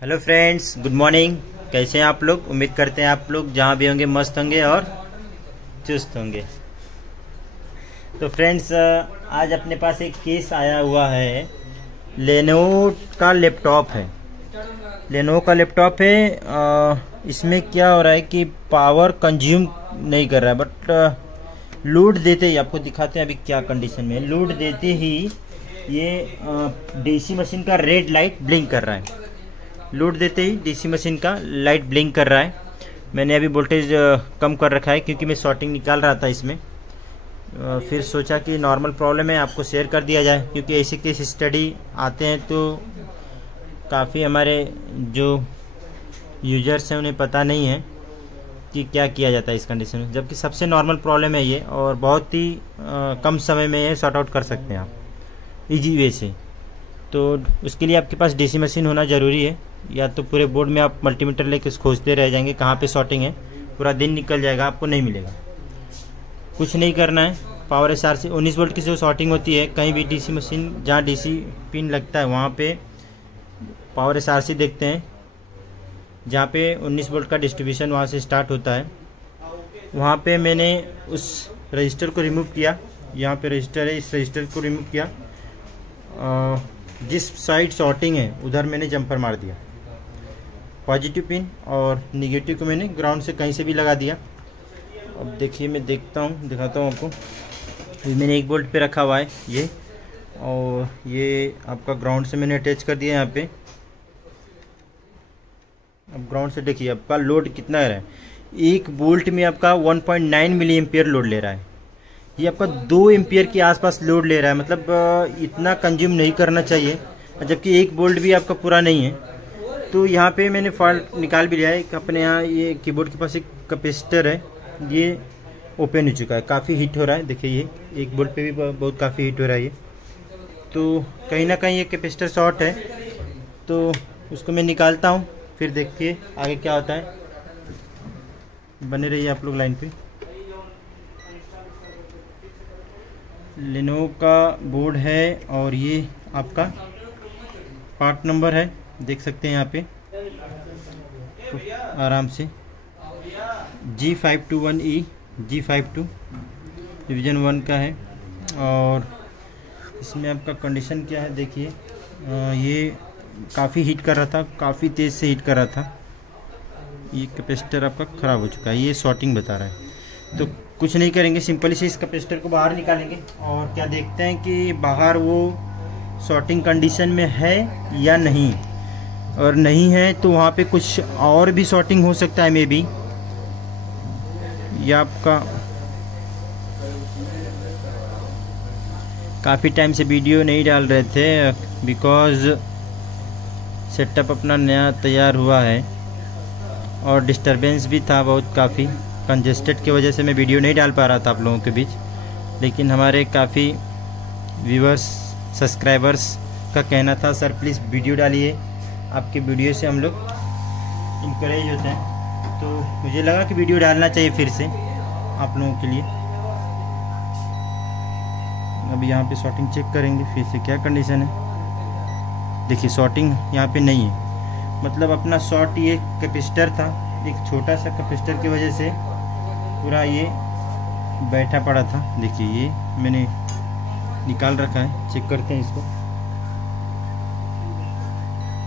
Hello friends, good morning. कैसे हैं आप लोग? उम्मीद करते हैं आप लोग जहाँ भी होंगे मस्त होंगे और चुस्त होंगे। तो फ्रेंड्स, आज अपने पास एक केस आया हुआ है। लेनोवो का लैपटॉप है। लेनोवो का लैपटॉप है। इसमें क्या हो रहा है कि पावर कंज्यूम नहीं कर रहा है, बट लोड देते ही आपको दिखाते हैं अभी क्या कंडीशन में है। लोड देते ही ये डीसी मशीन का रेड लाइट ब्लिंक कर रहा है। लोड देते ही डीसी मशीन का लाइट ब्लिंक कर रहा है। मैंने अभी वोल्टेज कम कर रखा है क्योंकि मैं शॉर्टिंग निकाल रहा था इसमें। फिर सोचा कि नॉर्मल प्रॉब्लम है, आपको शेयर कर दिया जाए, क्योंकि ऐसे केस स्टडी आते हैं तो काफ़ी हमारे जो यूजर्स हैं उन्हें पता नहीं है कि क्या किया जाता है इस कंडीशन में, जबकि सबसे नॉर्मल प्रॉब्लम है ये और बहुत ही कम समय में ये सॉर्ट आउट कर सकते हैं आप इजी वे से। तो उसके लिए आपके पास डीसी मशीन होना ज़रूरी है, या तो पूरे बोर्ड में आप मल्टीमीटर लेकर खोजते रह जाएंगे कहाँ पे शॉर्टिंग है, पूरा दिन निकल जाएगा, आपको नहीं मिलेगा। कुछ नहीं करना है। पावर एसआरसी 19 वोल्ट की जो शॉर्टिंग होती है, कहीं भी डीसी मशीन जहाँ डीसी पिन लगता है वहाँ पे पावर एसआरसी देखते हैं, जहाँ पे 19 वोल्ट का डिस्ट्रीब्यूशन वहाँ से स्टार्ट होता है। वहाँ पे मैंने उस रजिस्टर को रिमूव किया। यहाँ पे रजिस्टर है, इस रजिस्टर को रिमूव किया। जिस साइड शॉर्टिंग है उधर मैंने जंपर मार दिया। पॉजिटिव पिन और निगेटिव को मैंने ग्राउंड से कहीं से भी लगा दिया। अब देखिए, मैं दिखाता हूँ आपको। मैंने 1 वोल्ट पे रखा हुआ है ये, और ये आपका ग्राउंड से मैंने अटैच कर दिया यहाँ पे। अब ग्राउंड से देखिए आपका लोड कितना है। 1 वोल्ट में आपका 1.9 मिली एम्पियर लोड ले रहा है। ये आपका 2 एम्पियर के आसपास लोड ले रहा है, मतलब इतना कंज्यूम नहीं करना चाहिए, जबकि 1 वोल्ट भी आपका पूरा नहीं है। तो यहाँ पे मैंने फॉल्ट निकाल भी लिया है। अपने यहाँ ये कीबोर्ड के पास एक कैपेसिटर है, ये ओपन हो चुका है, काफ़ी हीट हो रहा है। देखिए ये 1 वोल्ट पे भी बहुत काफ़ी हीट हो रहा है ये। तो कहीं ना कहीं ये कैपेसिटर शॉर्ट है, तो उसको मैं निकालता हूँ, फिर देखिए आगे क्या होता है। बने रहिए आप लोग लाइन पे। लेनोवो का बोर्ड है और ये आपका पार्ट नंबर है, देख सकते हैं यहाँ पे तो आराम से। G521E G52 डिवीज़न 1 का है। और इसमें आपका कंडीशन क्या है देखिए। ये काफ़ी हीट कर रहा था, काफ़ी तेज़ से हीट कर रहा था। ये कैपेसिटर आपका ख़राब हो चुका है, ये शॉर्टिंग बता रहा है। तो कुछ नहीं करेंगे, सिंपली से इस कैपेसिटर को बाहर निकालेंगे और क्या देखते हैं कि बाहर वो शॉर्टिंग कंडीशन में है या नहीं। और नहीं है तो वहाँ पे कुछ और भी शॉर्टिंग हो सकता है, मे बी। या आपका काफ़ी टाइम से वीडियो नहीं डाल रहे थे, बिकॉज़ सेटअप अपना नया तैयार हुआ है और डिस्टरबेंस भी था बहुत, काफ़ी कंजेस्टेड की वजह से मैं वीडियो नहीं डाल पा रहा था आप लोगों के बीच। लेकिन हमारे काफ़ी व्यूवर्स, सब्सक्राइबर्स का कहना था, सर प्लीज़ वीडियो डालिए, आपके वीडियो से हम लोग इंकरेज होते हैं। तो मुझे लगा कि वीडियो डालना चाहिए फिर से आप लोगों के लिए। अभी यहाँ पे शॉर्टिंग चेक करेंगे फिर से क्या कंडीशन है। देखिए शॉर्टिंग यहाँ पे नहीं है, मतलब अपना शॉर्ट ये कैपेसिटर था, एक छोटा सा कैपेसिटर की वजह से पूरा ये बैठा पड़ा था। देखिए ये मैंने निकाल रखा है, चेक करते हैं इसको।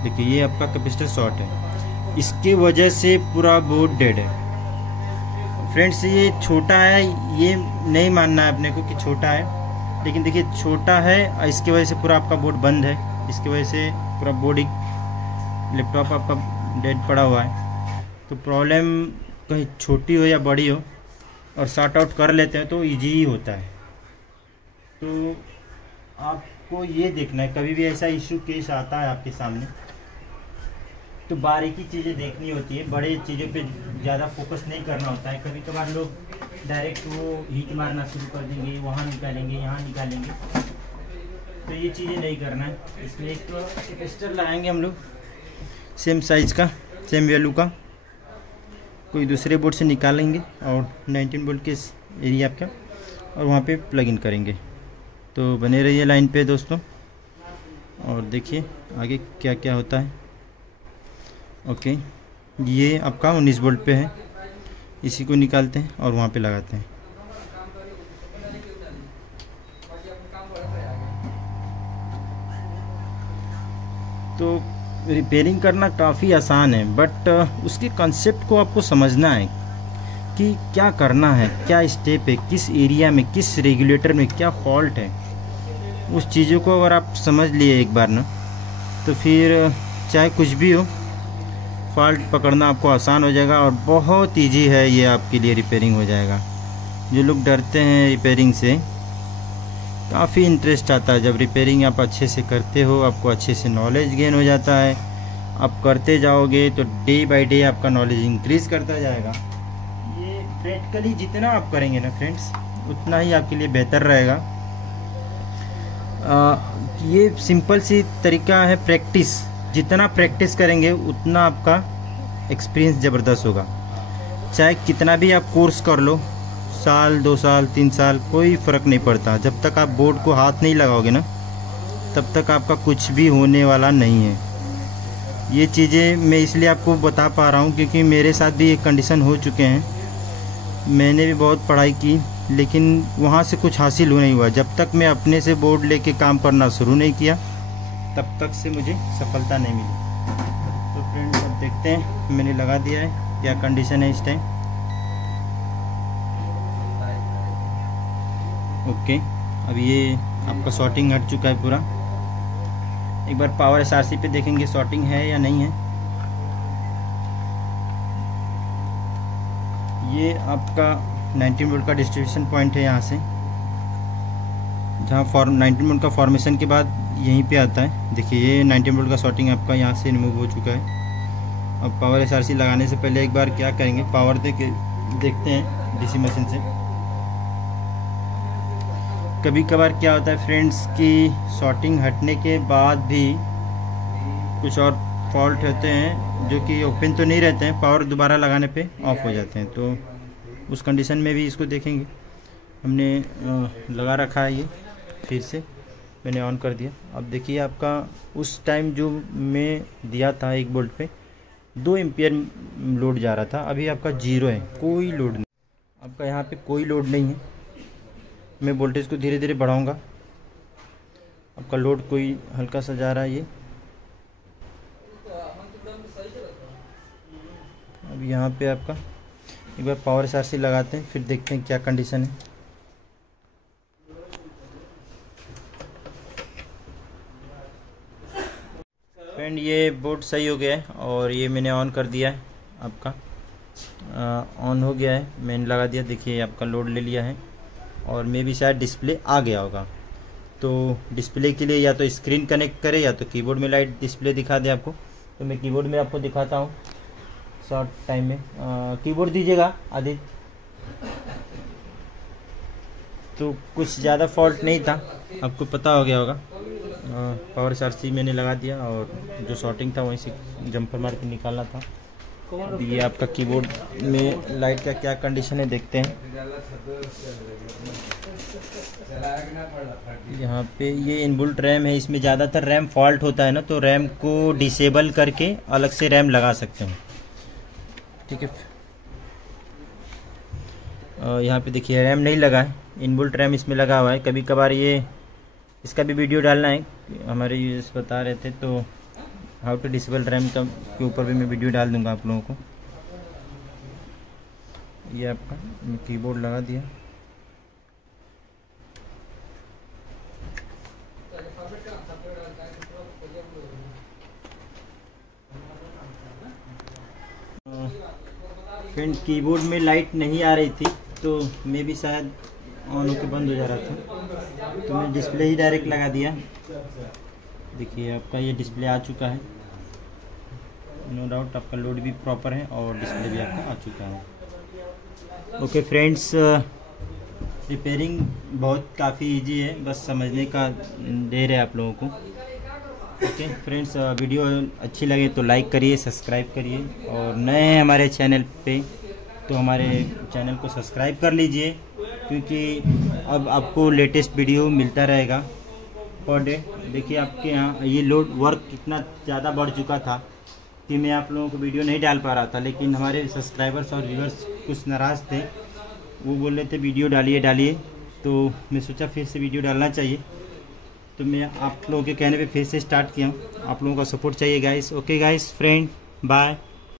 देखिए ये आपका कैपेसिटर शॉर्ट है, इसके वजह से पूरा बोर्ड डेड है। फ्रेंड्स ये छोटा है, ये नहीं मानना है अपने को कि छोटा है, लेकिन देखिए छोटा है, इसकी वजह से पूरा आपका बोर्ड बंद है। इसकी वजह से पूरा बोर्डिंग लैपटॉप आपका डेड पड़ा हुआ है। तो प्रॉब्लम कहीं छोटी हो या बड़ी हो और सॉर्ट आउट कर लेते हैं तो इजी ही होता है। तो आपको ये देखना है, कभी भी ऐसा इशू केस आता है आपके सामने तो बारीकी चीज़ें देखनी होती है, बड़े चीज़ों पे ज़्यादा फोकस नहीं करना होता है। कभी कभार लोग डायरेक्ट वो हीट मारना शुरू कर देंगे, वहाँ निकालेंगे, यहाँ निकालेंगे, तो ये चीज़ें नहीं करना है। इसलिए एक कैपेसिटर लाएंगे हम लोग सेम साइज़ का, सेम वैल्यू का, कोई दूसरे बोर्ड से निकालेंगे और 19 वोल्ट के एरिया का, और वहाँ पे प्लग इन करेंगे। तो बने रहिए लाइन पे दोस्तों, और देखिए आगे क्या क्या होता है। ओके, ये आपका 19 वोल्ट पे है। इसी को निकालते हैं और वहाँ पे लगाते हैं। तो रिपेयरिंग करना काफ़ी आसान है, बट उसके कंसेप्ट को आपको समझना है कि क्या करना है, क्या स्टेप है, किस एरिया में, किस रेगुलेटर में क्या फॉल्ट है। उस चीज़ों को अगर आप समझ लिए एक बार ना, तो फिर चाहे कुछ भी हो, फॉल्ट पकड़ना आपको आसान हो जाएगा और बहुत इजी है ये आपके लिए, रिपेयरिंग हो जाएगा। जो लोग डरते हैं रिपेयरिंग से, काफ़ी इंटरेस्ट आता है जब रिपेयरिंग आप अच्छे से करते हो, आपको अच्छे से नॉलेज गेन हो जाता है। आप करते जाओगे तो डे बाय डे आपका नॉलेज इंक्रीज़ करता जाएगा। ये प्रैक्टिकली जितना आप करेंगे ना फ्रेंड्स, उतना ही आपके लिए बेहतर रहेगा। ये सिंपल सी तरीका है प्रैक्टिस। जितना प्रैक्टिस करेंगे उतना आपका एक्सपीरियंस ज़बरदस्त होगा। चाहे कितना भी आप कोर्स कर लो, साल 2 साल 3 साल, कोई फ़र्क नहीं पड़ता। जब तक आप बोर्ड को हाथ नहीं लगाओगे ना, तब तक आपका कुछ भी होने वाला नहीं है। ये चीज़ें मैं इसलिए आपको बता पा रहा हूँ क्योंकि मेरे साथ भी एक कंडीशन हो चुके हैं। मैंने भी बहुत पढ़ाई की, लेकिन वहाँ से कुछ हासिल नहीं हुआ। जब तक मैं अपने से बोर्ड लेके काम करना शुरू नहीं किया, तब तक से मुझे सफलता नहीं मिली। तो फ्रेंड्स, अब देखते हैं, मैंने लगा दिया है, क्या कंडीशन है इस टाइम। ओके, अब ये आपका शॉर्टिंग हट चुका है पूरा। एक बार पावर एसआरसी पे देखेंगे शॉर्टिंग है या नहीं है। ये आपका 19 वोल्ट का डिस्ट्रीब्यूशन पॉइंट है, यहाँ से जहाँ 19 वोल्ट का फॉर्मेशन के बाद यहीं पे आता है। देखिए, ये 19 वोल्ट का शॉर्टिंग आपका यहाँ से रिमूव हो चुका है। अब पावर एसआरसी लगाने से पहले एक बार क्या करेंगे, पावर देखते हैं डीसी मशीन से। कभी कभार क्या होता है फ्रेंड्स कि शॉर्टिंग हटने के बाद भी कुछ और फॉल्ट होते हैं जो कि ओपन तो नहीं रहते हैं, पावर दोबारा लगाने पे ऑफ हो जाते हैं। तो उस कंडीशन में भी इसको देखेंगे। हमने लगा रखा है, ये फिर से मैंने ऑन कर दिया। अब देखिए, आपका उस टाइम जो मैं दिया था 1 वोल्ट पे 2 एम्पियर लोड जा रहा था, अभी आपका 0 है, कोई लोड नहीं। आपका यहाँ पे कोई लोड नहीं है। मैं वोल्टेज को धीरे धीरे बढ़ाऊंगा। आपका लोड कोई हल्का सा जा रहा है ये। अब यहाँ पे आपका एक बार पावर एसआरसी लगाते हैं, फिर देखते हैं क्या कंडीशन है। फ्रेंड, ये बोर्ड सही हो गया है और ये मैंने ऑन कर दिया है। आपका ऑन हो गया है, मैंने लगा दिया। देखिए, आपका लोड ले लिया है और मे भी शायद डिस्प्ले आ गया होगा। तो डिस्प्ले के लिए या तो स्क्रीन कनेक्ट करे या तो कीबोर्ड में लाइट डिस्प्ले दिखा दे आपको। तो मैं कीबोर्ड में आपको दिखाता हूँ शॉर्ट टाइम में। कीबोर्ड दीजिएगा आदित्य। तो कुछ ज़्यादा फॉल्ट नहीं था, आपको पता हो गया होगा। पावर एसआरसी मैंने लगा दिया और जो शॉर्टिंग था वहीं से जंपर मार के निकालना था। ये आपका कीबोर्ड में लाइट का क्या कंडीशन है देखते हैं। यहाँ पे ये इनबिल्ट रैम है, इसमें ज़्यादातर रैम फॉल्ट होता है ना, तो रैम को डिसेबल करके अलग से रैम लगा सकते हैं। ठीक है, यहाँ पे देखिए रैम नहीं लगा है, इनबिल्ट रैम इसमें लगा हुआ है। कभी कभार ये इसका भी वीडियो डालना है, हमारे यूजर्स बता रहे थे, तो हाउ टू डिसेबल रैम का के ऊपर भी मैं वीडियो डाल दूंगा आप लोगों को। ये आपका कीबोर्ड लगा दिया। फ्रेंड, कीबोर्ड में लाइट नहीं आ रही थी, तो मैं भी शायद ऑन होकर बंद हो जा रहा था, तो मैं डिस्प्ले ही डायरेक्ट लगा दिया। देखिए, आपका ये डिस्प्ले आ चुका है। नो डाउट आपका लोड भी प्रॉपर है और डिस्प्ले भी आपका आ चुका है। ओके फ्रेंड्स, रिपेयरिंग बहुत काफ़ी इजी है, बस समझने का देर है आप लोगों को। ओके फ्रेंड्स, वीडियो अच्छी लगे तो लाइक करिए, सब्सक्राइब करिए, और नए हैं हमारे चैनल पे तो हमारे चैनल को सब्सक्राइब कर लीजिए, क्योंकि अब आपको लेटेस्ट वीडियो मिलता रहेगा पर डे। देखिए, आपके यहाँ ये लोड वर्क कितना ज़्यादा बढ़ चुका था, कि मैं आप लोगों को वीडियो नहीं डाल पा रहा था, लेकिन हमारे सब्सक्राइबर्स और व्यूअर्स कुछ नाराज़ थे। वो बोल रहे थे वीडियो डालिए डालिए, तो मैं सोचा फिर से वीडियो डालना चाहिए। तो मैं आप लोगों के कहने पे फिर से स्टार्ट किया हूँ। आप लोगों का सपोर्ट चाहिए guys. Okay guys, friend, bye.